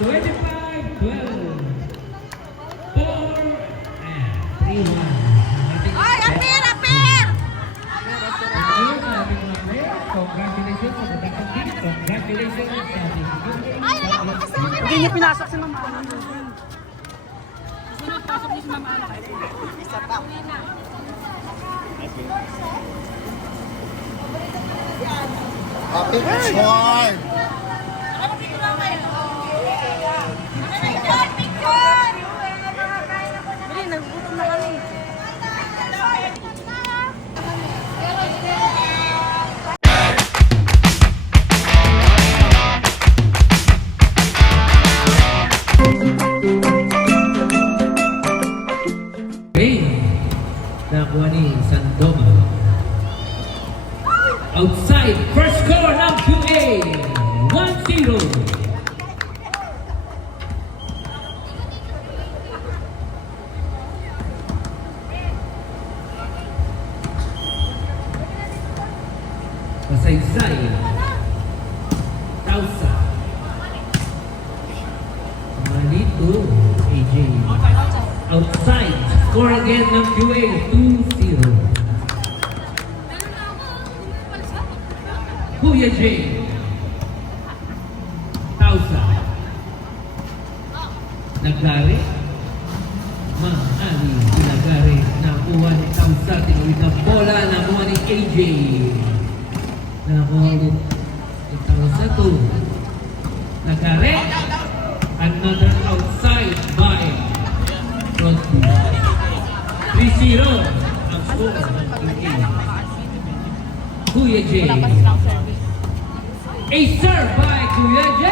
25-12. 4 and 3-1. Ay, apir, apir! Congratulations sa Batakang Team. Congratulations sa ating Ay, wala ko kasama. Hindi niya pinasok si Mama Ana. Sunod pasok niya si Mama Ana. Isa pa. Happy one! Picture, picture! Hindi, nagutom na kami. Nakuha ni Sandoval. Outside, first score ng QA. 1-0. Pasaysay. Tausa. Malito. AJ. Outside, score again ng QA. 2-0. Kuya J. Tausa. Nagari. Ma'am Ali. Nagari. Nakuha ni Tausa. Tinawid na bola. Nakuha ni AJ. Nakuha ulit ni Tausa. 2. Nagari. Another outside by Rodney. 3-0 ang score ng QA. Kuya J. A serve by Kuya J.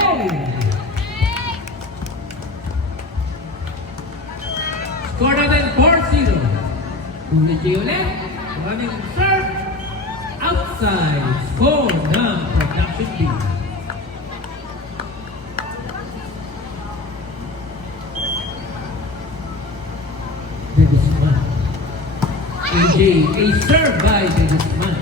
Score natin 4-0. Kuya J ulit. Maraming serve. Outside. Score ng production team. Dedusman. AJ. A serve by Dedusman.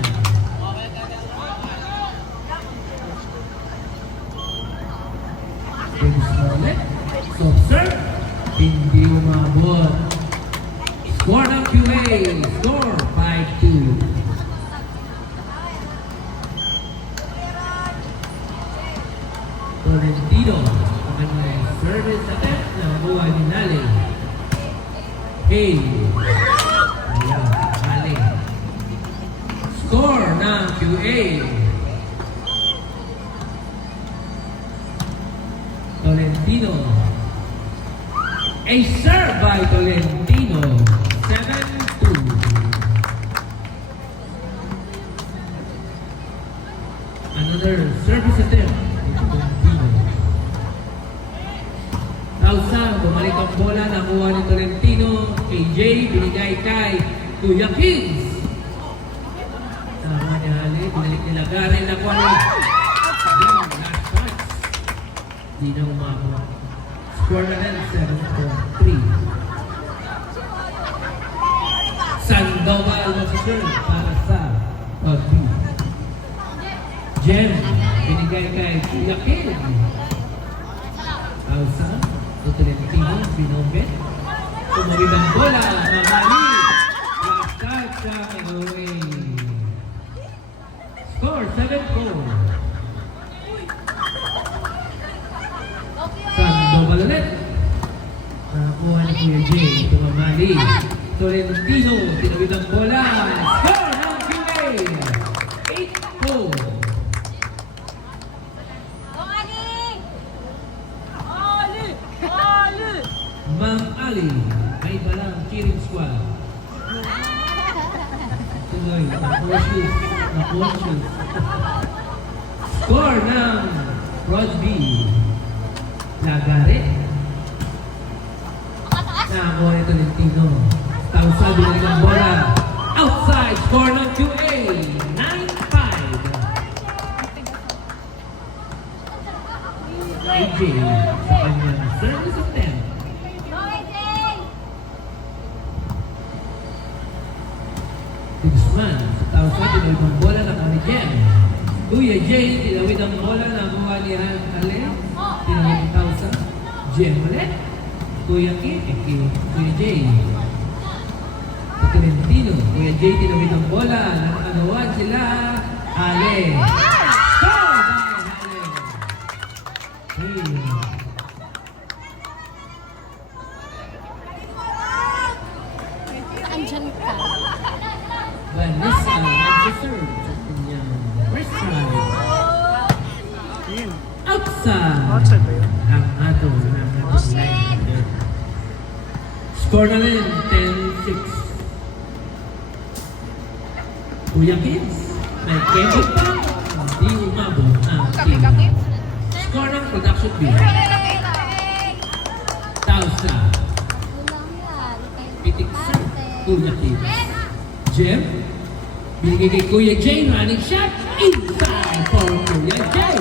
Soft serve, hindi umabot. Score ng QA, score 5-2. Tolentino, ang kanyang service attempt na buha ni Nale. Hey, ayan, Nale. Score ng QA. Tolentino. A serve by Tolentino. 7-2. Another service attempt. Tolentino. Tausa, bumalik ang bola. Nakuha ni Tolentino. AJ, binigay kay Kuya Kings. Nakuha ni Hali. Binalik ni Lagare. Nakuha ni di na umabot. Score na rin 7-3. Sandoval mag-serve para sa Rodby. Jem, binigay kay Kuya Kim. Alsa, Tolentino, Binombet. Tumawid ang bola, Mahali. Lakad sa away. Score 7-4. Sandoval ulit. Nakakuha ni Kuya J. Tumamali. Tolentino. Tinawid ang bola. Score ng QA. 8-4. Ma'am Ali. May balang cheering squad. Tuloy. Nakuha shoes. Score ng Rodby. Lagare. Nakakuha ni Tolentino. Tausa, binalik ang bola. Outside, score ng QA. 9-5. AJ sa kanyang service attempt. Guzman. Tausa, tinawid ang bola. Nakuha ni Jem. Kuya J, tinawid ang bola. Nakuha ni Ale. Tinawid ni Tausa. Jem ulit. Kuya Kim, Kuya Jay. Tolentino, Kuya Jay tinawid ng bola. Nakakalawan sila. Ale. Go! Ale. Andyan ka. Vanessa, nag-serve sa kanyang first try. Outside. Outside ba yun? Ang ato ng line. Score na rin, 10-6. Kuya Kids, may kemot pa. Hindi umabot ang team. Score ng production B. Tausa. Pitik serve. Kuya Kids. Jem. Binigay kay Kuya Jay. Running shot. Inside for Kuya Jay.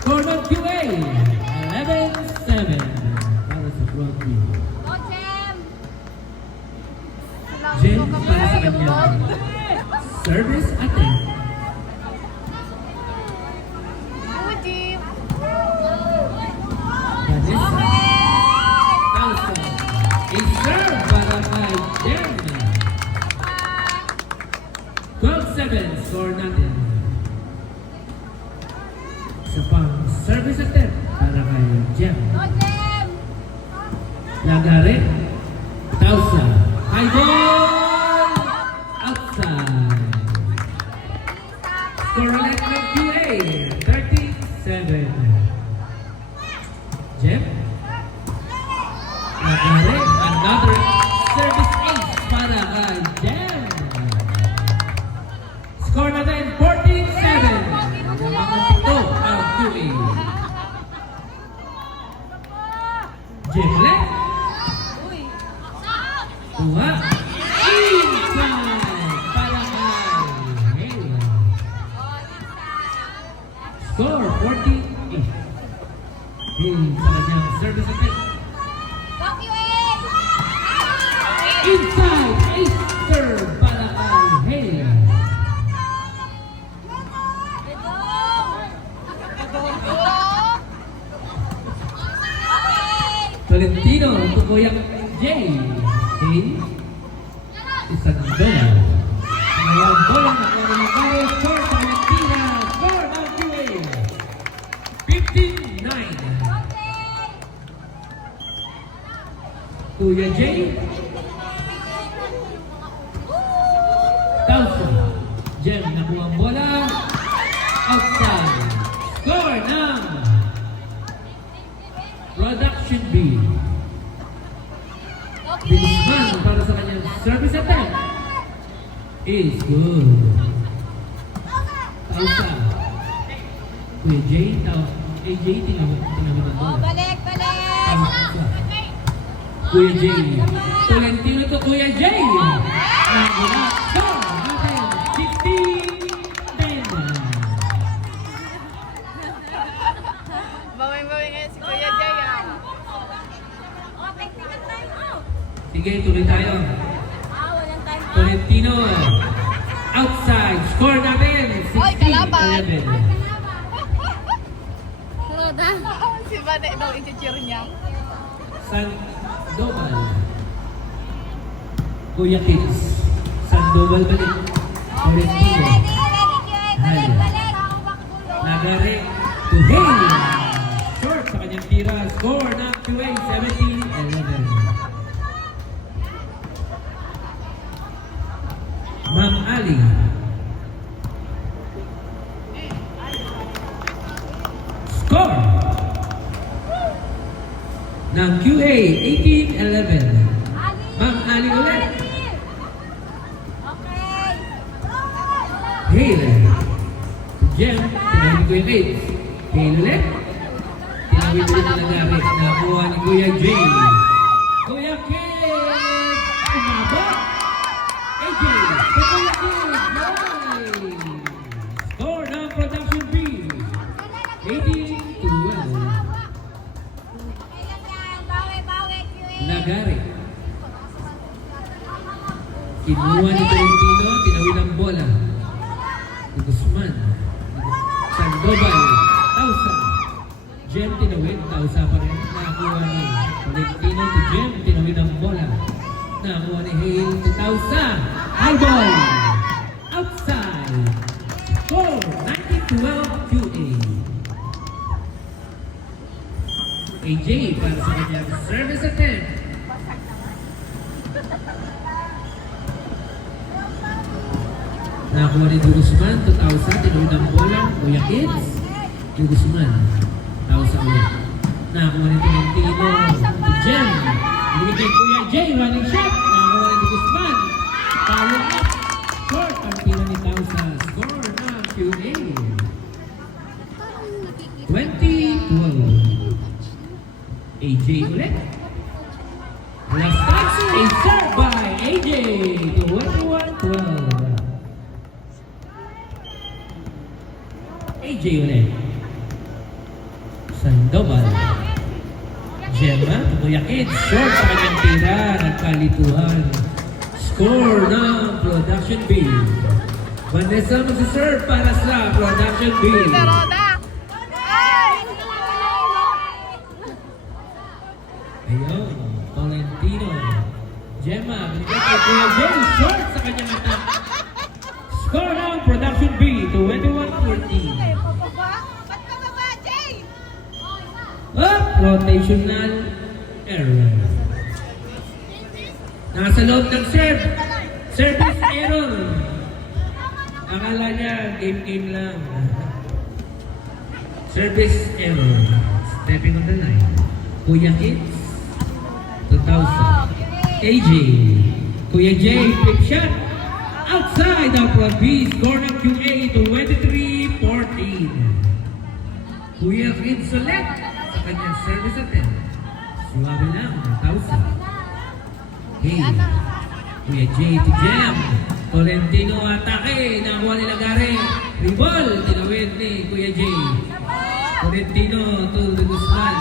Score ng QA. 11-7. Para sa front B. Go, Jem! Jem para sa kanyang service attempt. Go, Jem! Vanessa. Tausa. A serve para kay Jem. 12-7. Score natin. Isa pang service attempt para kay Jem. Go, Jem! Lagare. Tausa. High ball! Outside. Score ulit ng QA. 37. Jem. Lagare. Another service ace para kay Jem. Score natin 14-7. Ang ito ang QA. Jem left. Kuha. Inside. Para kay Hale. Score 48. Hale sa kanyang service attempt. Go, QA! Inside. Ace serve para kay Hale. Tolentino to Kuya Jay. Hale. Isang bola. Ang bola na klaro ng karo. Score sa Valentina. Score ng QA. 59. Kuya Jay. Tausa. Jem nakuha ang bola. Outside. Score ng Production B. Bilisman para sa kanyang service attempt. Is good. Tausa. Kuya Jay. AJ tinawid ang Oh, bola. balik, balik! Tausa. Kuya Jay. Tolentino to Kuya Jay. Ang bola. Score natin. 16-10. Bawing-bawing ngayon si Kuya Jay ah. Oh, technical time out! Sige, tuloy tayo. Walang time out. Tolentino. Outside. Score natin. Oy, kalaban. 16-11. Roda. Si Bane daw i-cheer niya. Sandoval. Kuya Kids. Sandoval balik. Tolentino. Balik, balik! Nagare to Hale. Short sa kanyang tira. Score ng QA 17-11. Ma'am Ali. Score ng QA 18-11. Ma'am Ali ulit. Okay. Hale. Jem. Tinawid ni Kuya Kids. Hale ulit. Tinawid ulit na Nagare. Nakuha ni Kuya Jay. Kuya Kids. Umabot. AJ. Sa Kuya Kids. Nice. Score ng Production B. 18-12. Bawi, QA. Nagare. Kinuha ni Tolentino, tinawid ang bola. Ni Guzman. Sandoval. Tausa. Jem tinawid. ulit. Tausa pa rin. Nakakuha ni Valentino to Jem. Tinawid ang bola. Nakakuha ni Hale to Tausa. High ball. Outside. Score 19-12 QA. AJ para sa kanyang service attempt. Nakakuha ni Guzman to Tausa. Tinawid ang bola. Kuya Kids. Guzman. Tausa ulit. Nakakuha ni Valentino to Jem. Binigay Kuya Jay. Running shot. Nakakuha ni Guzman. Follow up. Short ang tira ni Tausa. Score na QA. 20-12. AJ ulit. Last touch. A serve by AJ. 21-12. AJ ulit. Sandoval. Gemma. Kuya Kids. Short sa kanyang tira. Nagkalituhan. Score ng Production B. Vanessa magsiserve para sa Production B. Roda. Ayun. Valentino. Gemma. Binigay kay Kuya Jay. Short sa kanyang attack. Score ng Production B. 21-14. Ba't ka baba, Jay? Up. Rotational error. Nasa loob ng serve. Service error. Akala niya game lang. Service error. Stepping on the line. Kuya Kids. 2,000. AJ. Kuya J. Flip shot. Outside of front B. Score ng QA 23-14. Kuya Kids ulit sa kanyang service attempt. Suwabe lang. 1,000. Hey, Kuya J to Jem. Valentino atake. Nakuha nila Gare. Ribol. Tinawid ni Kuya J. Valentino to Guzman.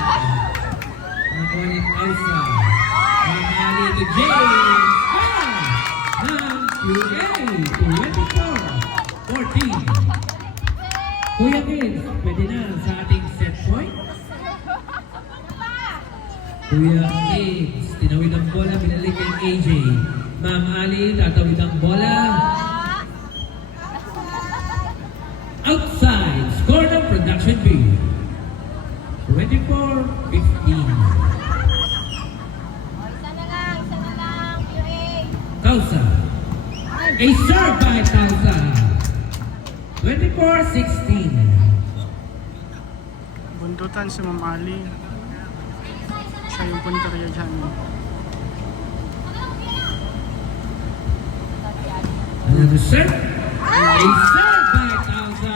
Nakuha ni Tausa. Nangali to J. Score ng QA. 24-14. Kuya Kids, pwede na sa ating set point. Kuya Kids, tinawid ang bola, binalik kay AJ. Ma'am Ali, tatawid ang bola. Outside, score ng Production B. 24-15. Isa na lang, QA. Tausa. A serve by Tausa. 24-16. Buntutan si Ma'am Ali. Siya yung punteriya dyan. Another serve. A serve by Tausa.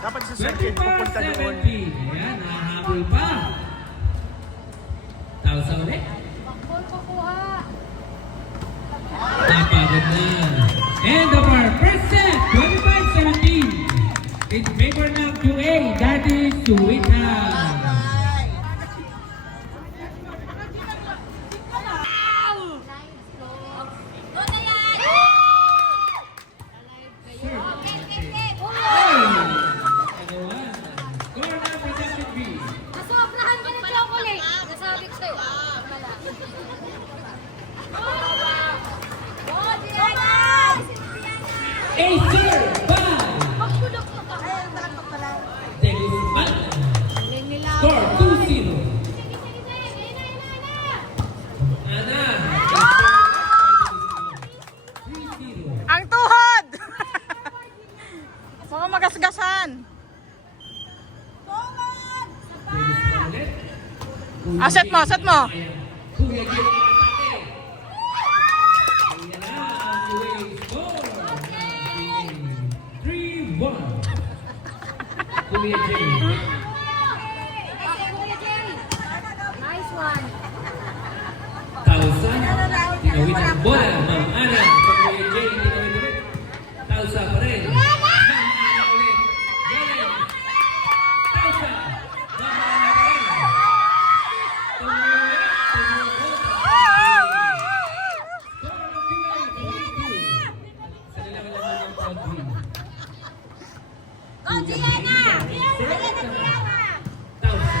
Dapat sa second, pupunta doon. 24-17. Ayan, nahahabol pa. Tausa ulit. Bakbol kukuha. Napagod na. End of our first set. 25-17. In favor ng QA. That is Suwita. Go na yan! Score ng Production B. Nasobrahan ka ng chocolate. Nasabi ko sa'yo. Wala. Oh, Diana! A serve by Magkulog ka pa. De Guzman. Nila. Score 2-0. Sige. Ana. 3-0. Ang tuhod! Mga magasgasan. De Guzman ulit. Kuya Set mo, Jay. set mo. Kuya Jay ang atake. Ayan na ang QA score. 3-1. Kuya Jay. Nice one. Tausa. Tinawid ang bola. Ma'am Ana. Sa Kuya Jay. Tinawid ulit. Tausa pa rin. Ma'am Ana ulit. Galing. Tausa. Ma'am Ana pa rin. Tumulit. Score ng QA. 22. Sa nilang laman ng crowd green. Go, Diana! Diana! Tausa.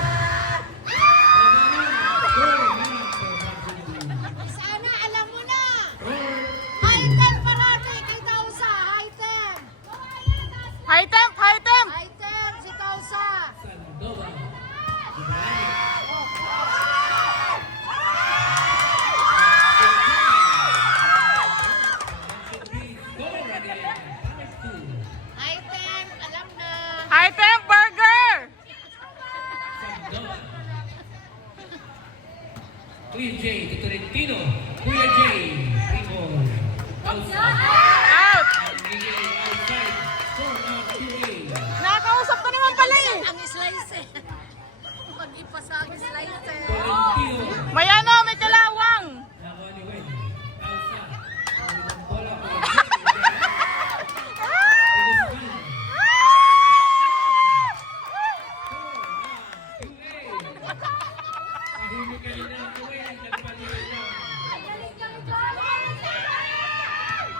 Kuya Jay, to Tolentino. Kuya Jay, 3 ball. Outside. Out! Bigay outside. Score ng QA. Nakakausap ko naman pala eh. Ang slice eh. Mag-ipasa ang slice eh. Tolentino. May ano, may kalawang. Nakuha ni Wen. Outside. Ang bola ko. Tahimik ka nila, Wen. Nagpaliwan lang.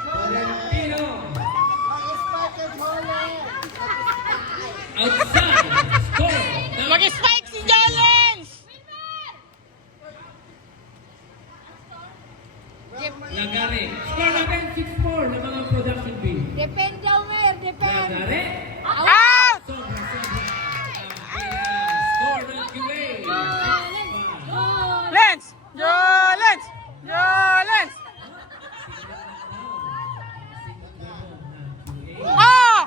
Tolentino. Outside. Score. Mag-spike si Jolens! Lagare. Score natin 6-4 ng mga production B. Depende, Omer. Depende. Lagare. Out! Sobra-sobra. Score ng QA. 6-5. Lens! Jolens! Jolens! Oh!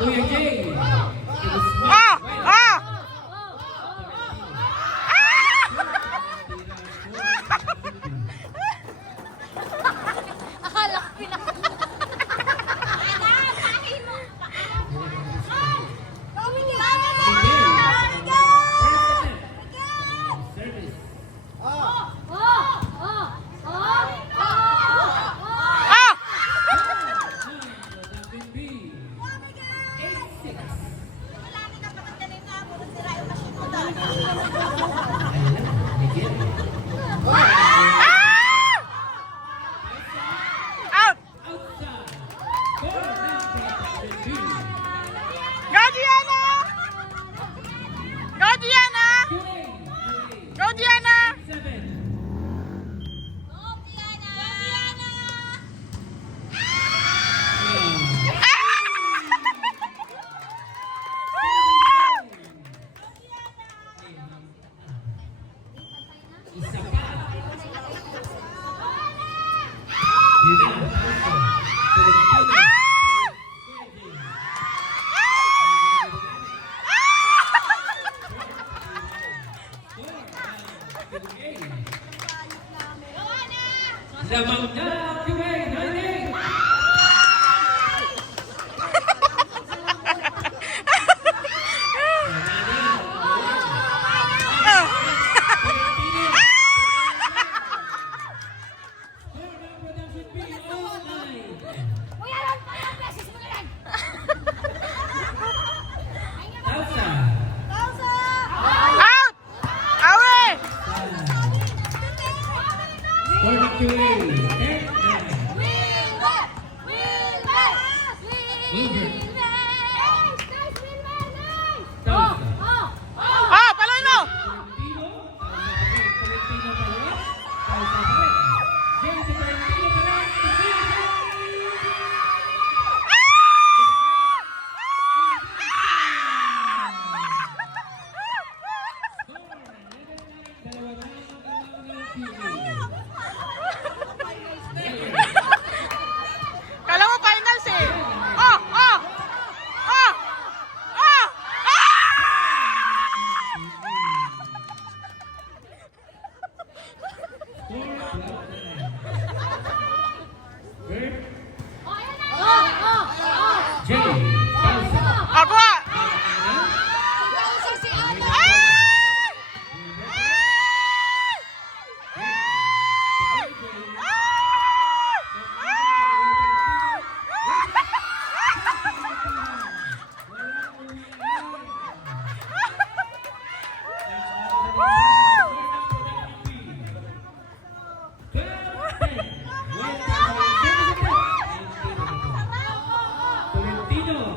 Kuya Jay. Ah! Ah! Akala ko pinak... Service. Ah! Production B. 8-6. Out! Outside. Score ng production B. Go, Gianna! Go, Gianna! QA. Go, Gianna! 7. Isa pa. Yun na. Tolentino. Lamang na QA. Naling. Out! Away! Ah, paloy mo! Kala mo finals eh. Oh, oh! Oh! Oh! Ako ah! Tolentino.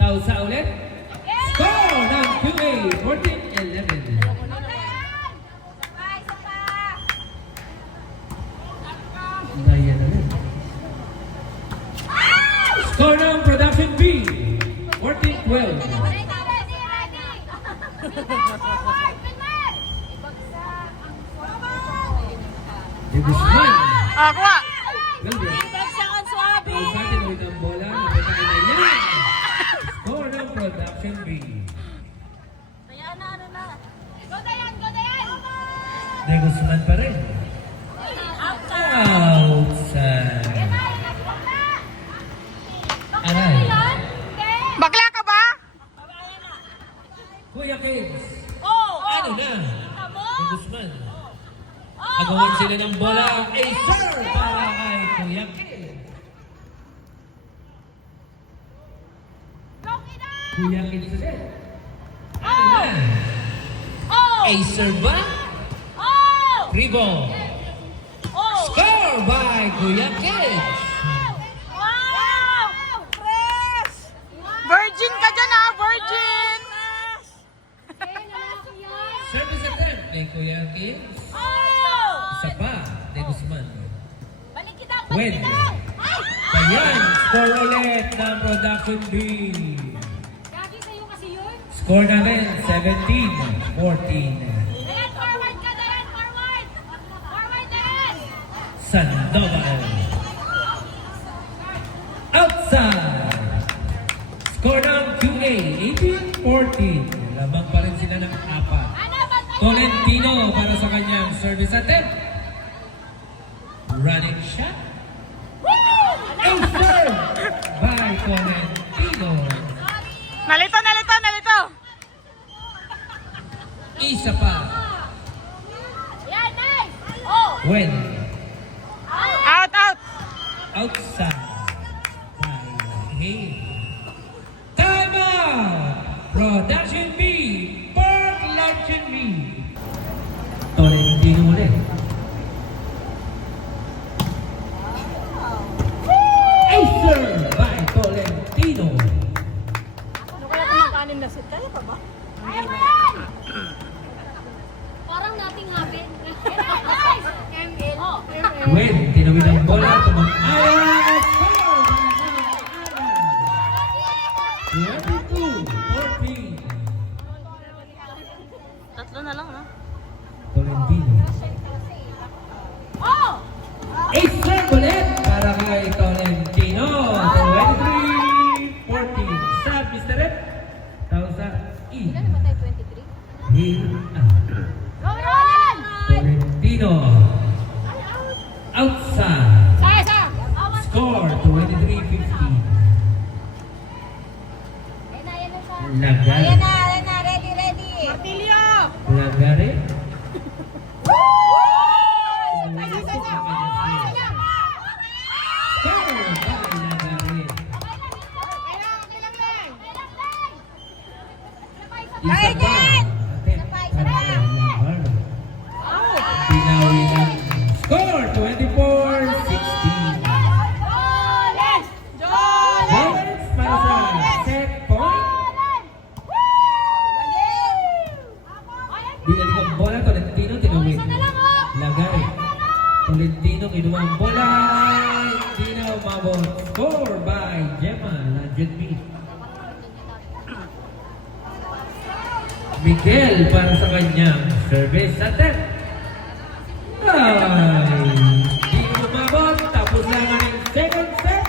Tausa ulit. Score ng QA, 14-11. Daya na rin. Score ng Production B, 14-12. De Guzman. Ah, kuha. Ganda. Bagsakan swabe. Tausa, tinawid ang bola. Nakita na yan. Score ng Production B. Kaya na, ano na. De Guzman pa rin. Outside. Aray. Bakla ka ba? Kuya Kids. Oo. Ano na? De Guzman. Agawan sila ng bola. Sir para kay Kuya Kids. Kuya Kids ulit. Ano na? Acer ba? Rebound. Score by Kuya Kids. Virgin ka dyan ha, virgin! Service attempt kay Kuya Kids. Isa pa, De Guzman. Win. Ayan, score ulit ng Production B. Gagi sa'yo kasi yun. Score namin, 17-14. Dayan, forward ka, Dayan, forward! Forward, Dayan! Sandoval. Outside. Score ng QA, 18-14. Lamang pa rin sila ng 4. Tolentino para sa kanyang service attempt. Running shot. Serve by Tolentino. Nalito, nalito, nalito! Isa pa. Yan, nice! Oh! Win. Out, out! Outside. By Hay. Time out. Production B. Park Luncheon B. Tolentino ulit. Acer by Tolentino. Ano kaya kumakanin na sit? Kaya pa ba? Kaya mo yan! Parang nothing happened. Nice! ML. Oh. Win. Tinawid ang bola. Tumang-aya. Score by 22-14. Tatlo na lang, no? Tolentino. Oh! Acer ulit para kay Tolentino. 23-14. Sab, Mr. Rep. Tausa E. Ilan naman tayo? 23? Hill out. Go, Roland! Tolentino. Outside. Saya! Score 23-15. Yan na siya. Lagare. Ayan na, ready, ready. Martilyo! Lagare. Score by Lagare. Isa pa. Attempt para kay Lagare. Pinawi ng score 24-16. Lawrence para sa set point. Binalik ang bola, Tolentino, tinawid. Lagare. Tolentino, kinuha ang bola. Hindi na umabot. Score by Gemma Lanjetmi. Miguel para sa kanyang service attempt. Ay, hindi umabot. Tapos lang ang second set.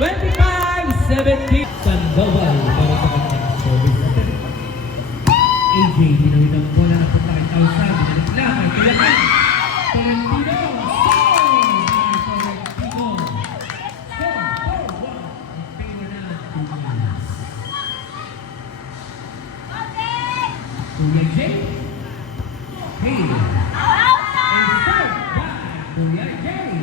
25-17. Sandoval para sa kanyang service attempt. AJ, dinawid ang bola na punta kay Tausa. Binalik lang kay Kuyakan. Tolentino. Tolentino. Score 4-1. In favor na ng Kuya. Kuya Jay. Hey. And serve by Kuya Jay.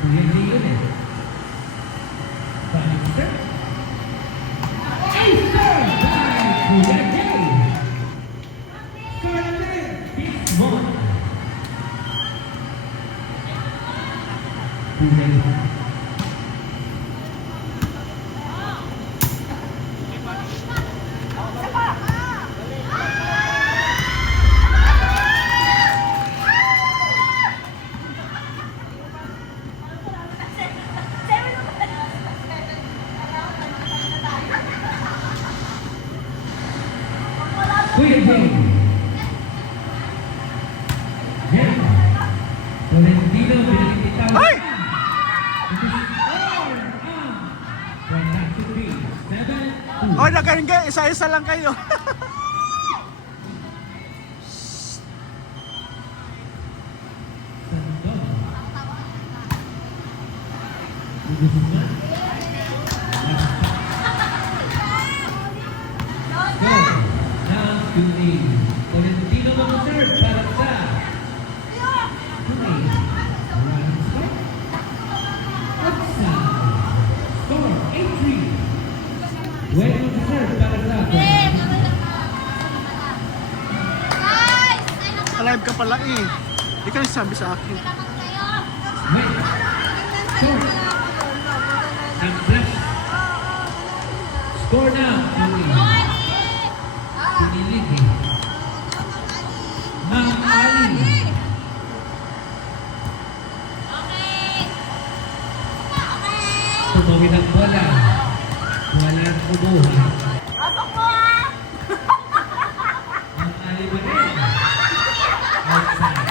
Kuya Jay ulit. Balik serve. And serve by Kuya Jay. Score again. Big one. Kuya Jay. Kuya Jay. Jay. Tolentino binibitaw. Ay! It is all from that should be 7-2. Oh, nakaringga. Isa-isa lang kayo. Sandon. Guzman. Go. Now to the Tolentino mag-serve para sa Tunay. Running score. Upside. Score 8-3. Well mag-serve para sa Alive ka pala eh. Di ka nagsabi sa akin. Wait. Short. And flash. Score now. Pinilig eh. Ma'am Ali. Tumawid ang bola. Walang kubuha. Pasok mo ah! Ma'am Ali pa rin. Outside.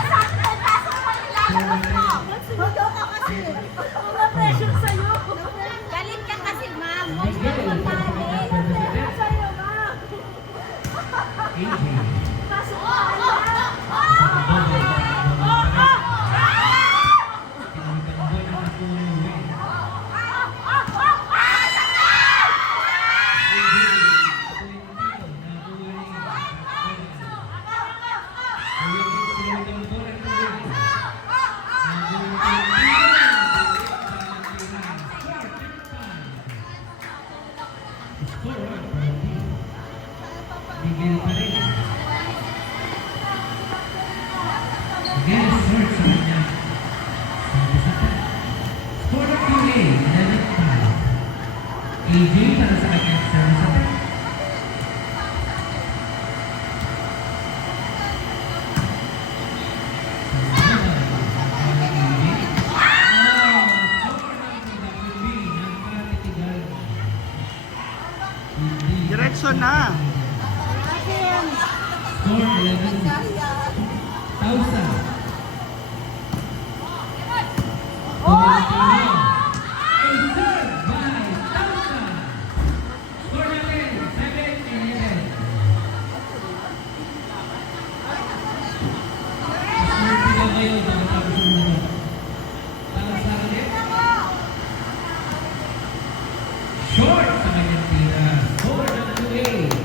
Magaw ka kasi. Wala pressure sa'yo. Galit ka kasi, ma'am. Huwag ka naman pressure sa'yo, ma'am. AJ. Pasok mo, Miguel pa rin. Miguel serve sa kanya. Score ng QA, 11-5. AJ para sa kanyang serve sa kanya. Diretso na. Score 11. Tausa. Tolentino. And serve by Tausa. Score natin 7-11. Score sila ngayon bago tapos yung mga. Tausa ulit. Short sa kanyang tira. Score ng 2-8.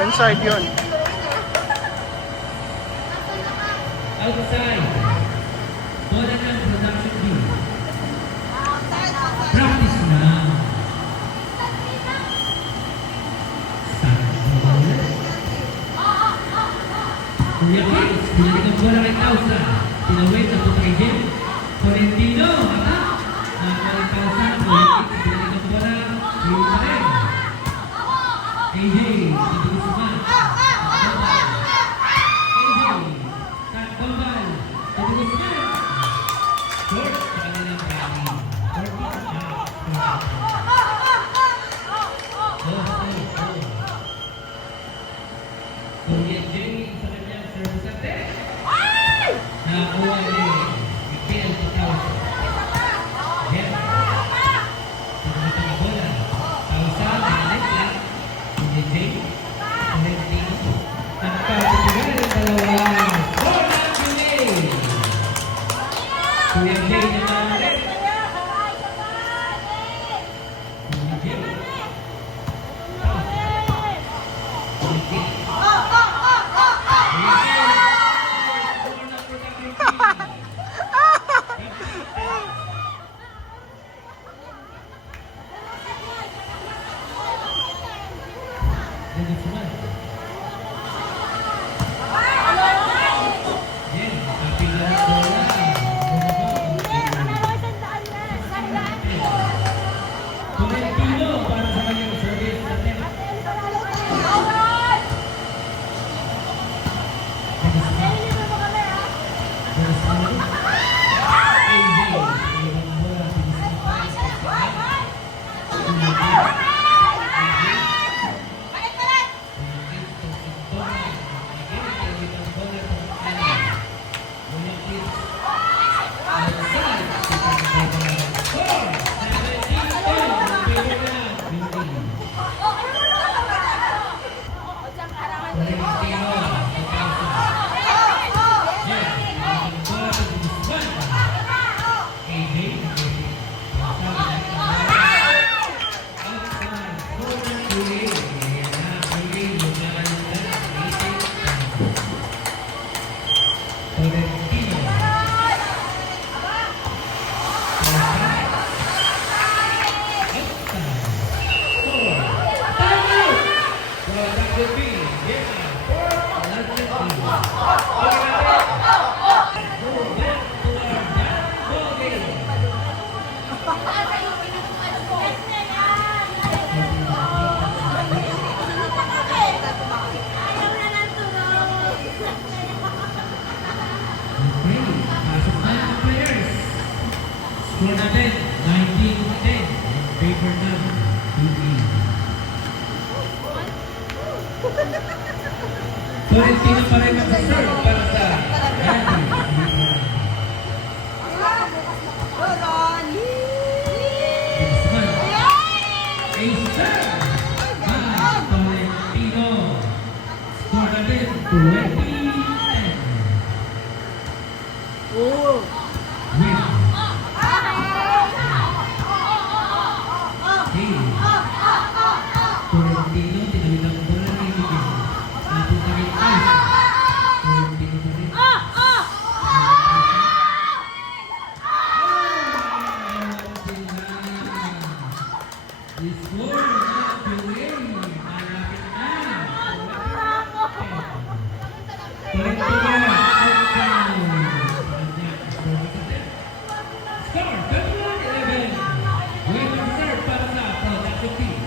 Inside yun. Outside. Bola ng production view. Practice na. Sa bola. Kuya Kids, pinalik ang bola kay Tausa. Pinawin na punta kay Jim. Tolentino, mata. Nakakuha kay Tausa. Kuya Kids, pinalik ang bola. Yung pa rin. AJ, patuloy sa man. AJ, Takbambal, patuloy sa man. Short, sa kanilang rally. 14 shots. Kuya Jay, sa kanyang service attack. Nakakuha ni Miguel Tausa. Yan. Patuloy sa bola. Tausa, balik lang. Kuya Jay, Tolentino. Nagpapatuloy ang dalawa. Score ng Jay. Kuya Jay naman ulit. Kuya Jay. Tausa. Kuya Jay. Score natin, 19-10. Paper number 2-8. Tolentino pa rin mag-serve para sa Randy. Ace serve by Tolentino. Score natin, 20-10. Win. Tolentino, tinawid ang bola ni Miguel. Napunta kay Tausa. Tolentino pa rin. Score na Piliin. Malapit na. Tolentino, outside. Score, 21-11. Winning serve para sa Productive Team.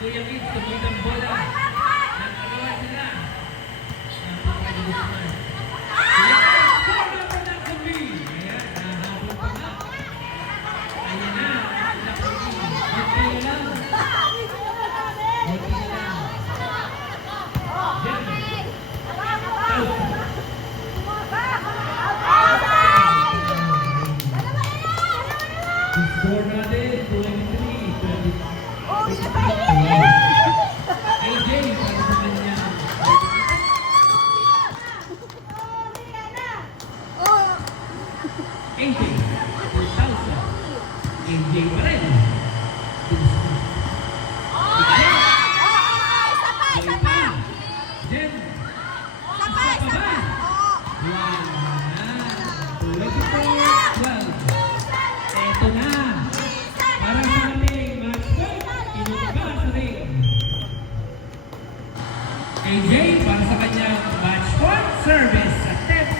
Kuya Kids, tuloy ng bola. Nagkagawa sila. Napunta ni Guzman. Kuya Kids, score na Productive Team. Ayan, nahabol pa nga. Yung score natin, 23-20. Oh, yun! AJ, para sa kanya. Oh, AJ, 2,000. AJ pa rin. isa pa! Jen, Isa pa, isa pa! Oo. Eto na. Para sa ating match point, inutugan sa ring. AJ, para sa kanyang match point service attempt.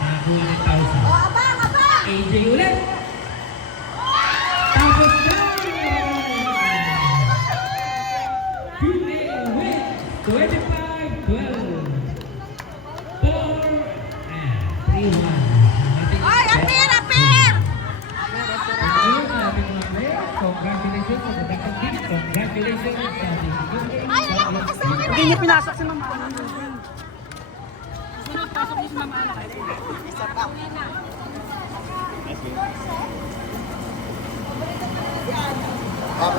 Nakakuha ng 1,000. Oh, abang, abang! AJ ulit. Tapos na. QA wins 25-12. 4-3-1. Ay, apir, apir! Congratulations sa production team. Congratulations sa ating Ay, alam mo kasi ako Hindi niya pinasok si Mama Ana. Sunod, pasok niya si Mama Ana.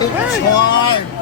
Picture.